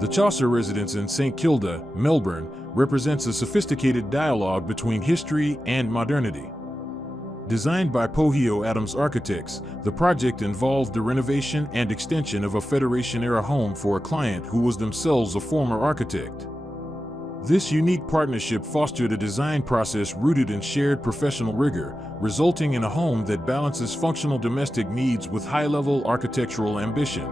The Chaucer Residence in St Kilda, Melbourne, represents a sophisticated dialogue between history and modernity. Designed by Pohio Adams Architects, the project involved the renovation and extension of a Federation-era home for a client who was themselves a former architect. This unique partnership fostered a design process rooted in shared professional rigor, resulting in a home that balances functional domestic needs with high-level architectural ambition.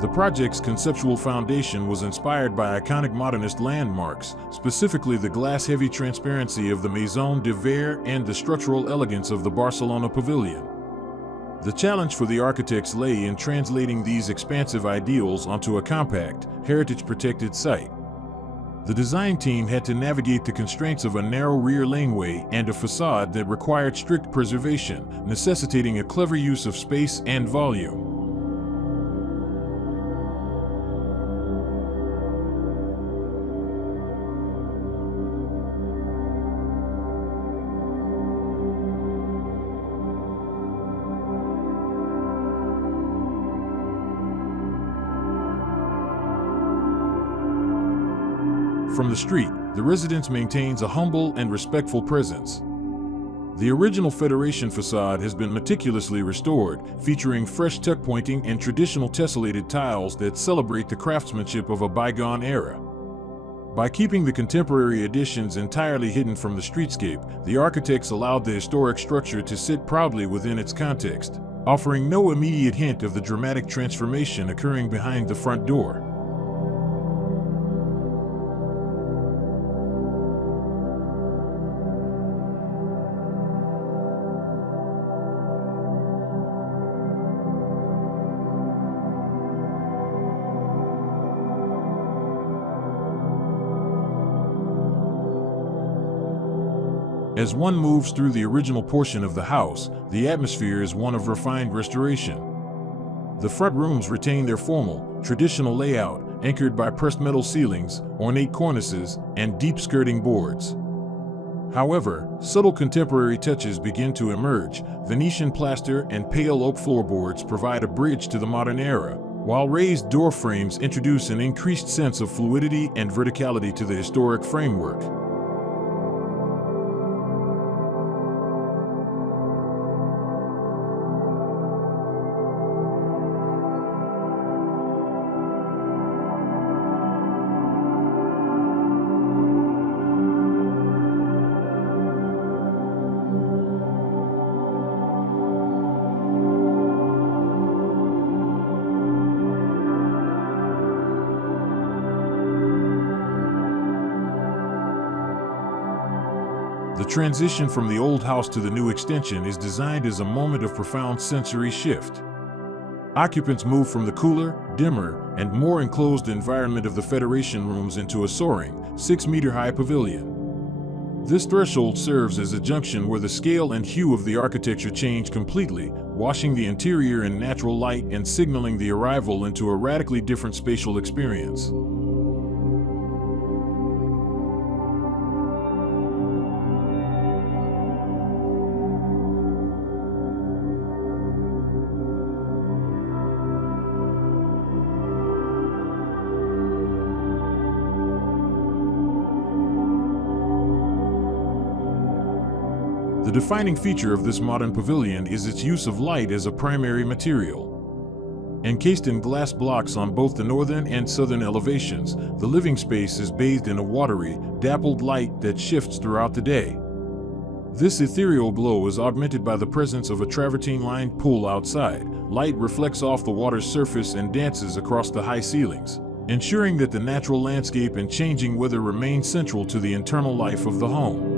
The project's conceptual foundation was inspired by iconic modernist landmarks, specifically the glass-heavy transparency of the Maison de Verre and the structural elegance of the Barcelona Pavilion. The challenge for the architects lay in translating these expansive ideals onto a compact, heritage-protected site. The design team had to navigate the constraints of a narrow rear laneway and a facade that required strict preservation, necessitating a clever use of space and volume. From the street, the residence maintains a humble and respectful presence. The original Federation facade has been meticulously restored, featuring fresh tuck pointing and traditional tessellated tiles that celebrate the craftsmanship of a bygone era. By keeping the contemporary additions entirely hidden from the streetscape, the architects allowed the historic structure to sit proudly within its context, offering no immediate hint of the dramatic transformation occurring behind the front door. As one moves through the original portion of the house, the atmosphere is one of refined restoration. The front rooms retain their formal, traditional layout, anchored by pressed metal ceilings, ornate cornices, and deep skirting boards. However, subtle contemporary touches begin to emerge. Venetian plaster and pale oak floorboards provide a bridge to the modern era, while raised door frames introduce an increased sense of fluidity and verticality to the historic framework. The transition from the old house to the new extension is designed as a moment of profound sensory shift. Occupants move from the cooler, dimmer, and more enclosed environment of the Federation rooms into a soaring, 6-meter-high pavilion. This threshold serves as a junction where the scale and hue of the architecture change completely, washing the interior in natural light and signaling the arrival into a radically different spatial experience. The defining feature of this modern pavilion is its use of light as a primary material. Encased in glass blocks on both the northern and southern elevations, the living space is bathed in a watery, dappled light that shifts throughout the day. This ethereal glow is augmented by the presence of a travertine-lined pool outside. Light reflects off the water's surface and dances across the high ceilings, ensuring that the natural landscape and changing weather remain central to the internal life of the home.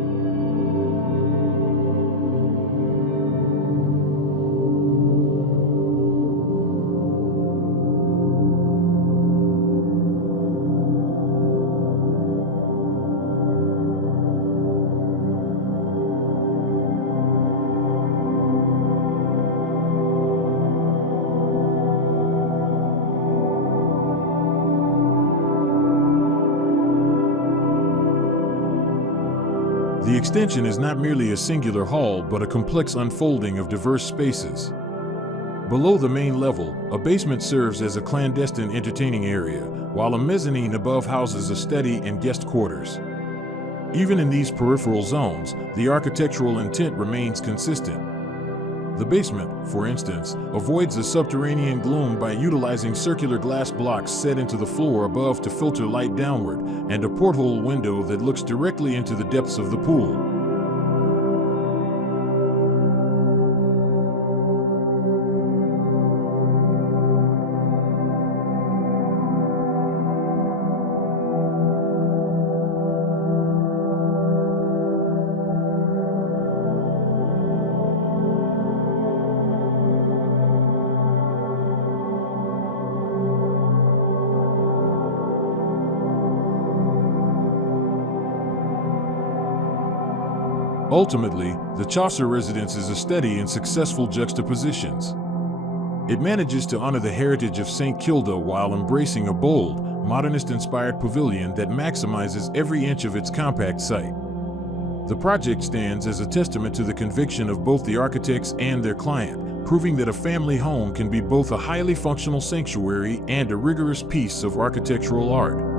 The extension is not merely a singular hall but a complex unfolding of diverse spaces. Below the main level, a basement serves as a clandestine entertaining area, while a mezzanine above houses a study and guest quarters. Even in these peripheral zones, the architectural intent remains consistent. The basement, for instance, avoids the subterranean gloom by utilizing circular glass blocks set into the floor above to filter light downward, and a porthole window that looks directly into the depths of the pool. Ultimately, the Chaucer Residence is a study in successful juxtapositions. It manages to honor the heritage of St Kilda while embracing a bold, modernist-inspired pavilion that maximizes every inch of its compact site. The project stands as a testament to the conviction of both the architects and their client, proving that a family home can be both a highly functional sanctuary and a rigorous piece of architectural art.